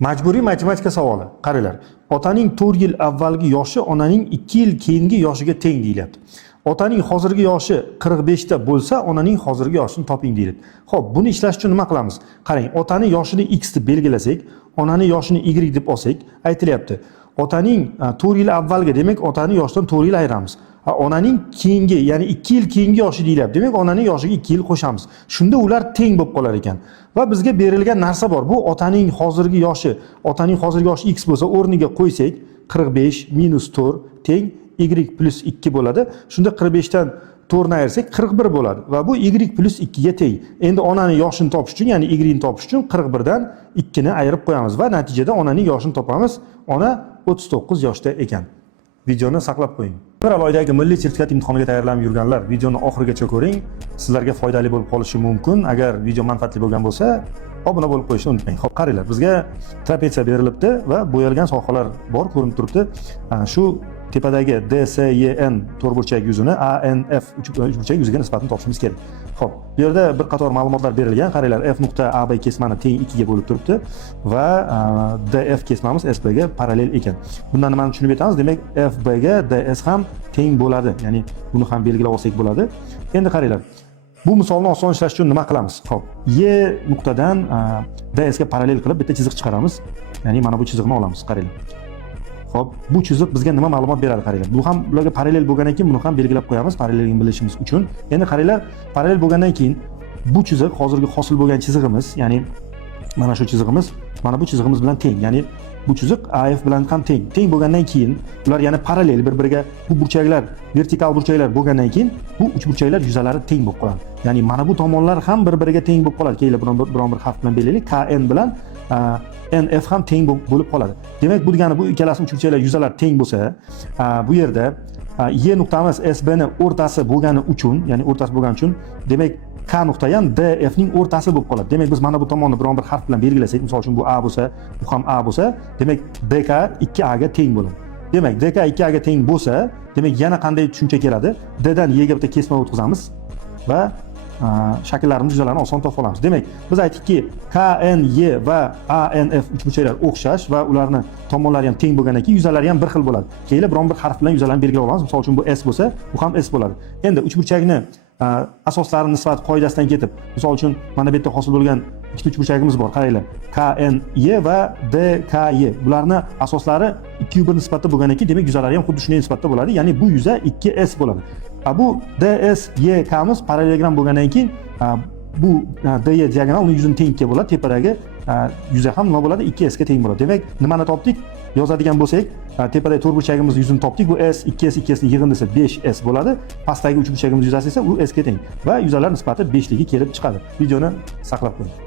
Majburiy matematika savoli. Qaranglar. Otaning 4 yil avvalgi yoshi onaning 2 yil keyingi yoshiga teng deyilyapti. Otaning hozirgi yoshi 45 ta bo'lsa, onaning hozirgi yoshini toping deyilyapti. Xo'p, buni ishlash uchun nima qilamiz? Qarang, otaning yoshini x deb belgilasak, onaning yoshini y deb olsak, aytilyapti. Otaning 4 yil avvalgi, demak, otaning yoshidan 4 yil ayiramiz. Onaning keyingi, ya'ni 2 yil keyingi yoshi deyilyapti. Demak, onaning yoshiga 2 yil qo'shamiz. Shunda ular teng bo'lib qolar ekan. Va bizga berilgan narsa bor. Bu otaning hozirgi yoshi x bo'lsa, o'rniga qo'ysak, 45 minus 4 teng y plus 2 bo'ladi. Shunda 45 dan 4 ni ayirsak 41 bo'ladi va bu y plus 2 ga teng. Endi onaning yoshini topish uchun, ya'ni y ni topish uchun 41 dan 2 ni ayirib qo'yamiz va natijada onaning yoshini topamiz. Ona 39 yoshda ekan. Videoni saqlab qo'ying. Bir oydagi milliy sertifikat imtihoniga tayyorlanib yurganlar videoni oxirigacha ko'ring. Sizlarga foydali bo'lib qolishi mumkin. Agar video manfaatli bo'lgan bo'lsa, obuna bo'lib qo'yishni unutmang. Xo'p, qaranglar, bizga trapetsiya berilibdi va bo'yalgan sohalar bor, ko'rinib turibdi. Shu tepadagi DSYN to'rtburchak yuzini ANF uchburchak yuziga nisbatini topishimiz kerak. Xo'p, bu yerda bir qator ma'lumotlar berilgan. Qaranglar, F nuqta AB kesmani teng 2 ga bo'lib turibdi va DF kesmamiz SB ga parallel ekan. Bundan nimani tushunib yetamiz? Demak, FB ga DS ham teng bo'ladi. Ya'ni buni ham belgilab olsak bo'ladi. Endi qaranglar. Bu misolni oson ishlash uchun nima qilamiz? Xo'p, Y nuqtadan DS ga parallel qilib bitta chiziq chiqaramiz. Ya'ni mana bu chiziqni olamiz, qaranglar. Xo'p, bu chiziq bizga nima ma'lumot beradi, qaranglar. Bu ham ularga parallel bo'lgandan keyin buni ham belgilab qo'yamiz, parallelligini bilishimiz uchun. Endi qaranglar, parallel bo'lgandan keyin bu chiziq hozirgi hosil bo'lgan chizig'imiz, ya'ni mana shu chizig'imiz, mana bu chizig'imiz bilan teng. Ya'ni bu chiziq AF bilan ham teng. Teng bo'lgandan keyin ular yana parallel bir-biriga, bu burchaklar, vertikal burchaklar bo'lgandan keyin bu uchburchaklar yuzalari teng bo'lib qoladi. Ya'ni mana bu tomonlar ham bir-biriga teng bo'lib qoladi. Keyinlar biron bir harf bilan belgilaylik. KN bilan NF ham teng bo'lib qoladi. Demak, bu degani bu ikkalasi uchburchaklar yuzalar teng bo'lsa, bu yerda Y nuqtamiz SB ni o'rtasi bo'lgani uchun, ya'ni o'rtasi bo'lgani uchun, demak K nuqta ham DF ning o'rtasi bo'lib qoladi. Demak, biz mana bu tomonni biron bir harf bilan belgilasak, misol uchun bu A bo'lsa, bu ham A bo'lsa, demak DK 2A ga teng bo'ladi. Demak, DK 2A ga teng bo'lsa, demak yana qanday tushuncha keladi? D dan Y ga bitta kesma o'tkazamiz va shakllarimiz yuzalarni oson topa olamiz. Demak, biz aytdikki, KNY va ANF uchburchaklar o'xshash va ularni tomonlari ham teng bo'lgandan keyin yuzalari ham bir xil bo'ladi. Keyin biron bir harf bilan yuzalarni belgilab olamiz. Misol uchun bu S bo'lsa, bu ham S bo'ladi. Endi uchburchakni asoslari nisbat qoidasidan ketib, misol uchun mana bu yerda hosil bo'lgan ikkita uchburchagimiz bor. Qaranglar, KNY va DKY. Bularning asoslari 2/1 nisbatda bo'lgandan keyin, demak yuzalari ham xuddi shunday nisbatda bo'ladi. Ya'ni bu yuza 2S bo'ladi. Bu DSYKmiz parallelogram bo'lgandan keyin bu DY diagonal uni yuzini tengga bo'ladi. Tepadagi yuza ham nima bo'ladi? 2S ga teng bo'ladi. Demak, nimani topdik? Yozadigan bo'lsak, tepadagi to'rtburchagimiz yuzini topdik. Bu S 2S ni yig'indisi 5S bo'ladi. Pastdagi uchburchagimiz yuzasi esa u S ga teng va yuzalar nisbati 5 ligi kelib chiqadi. Videoni saqlab qo'ying.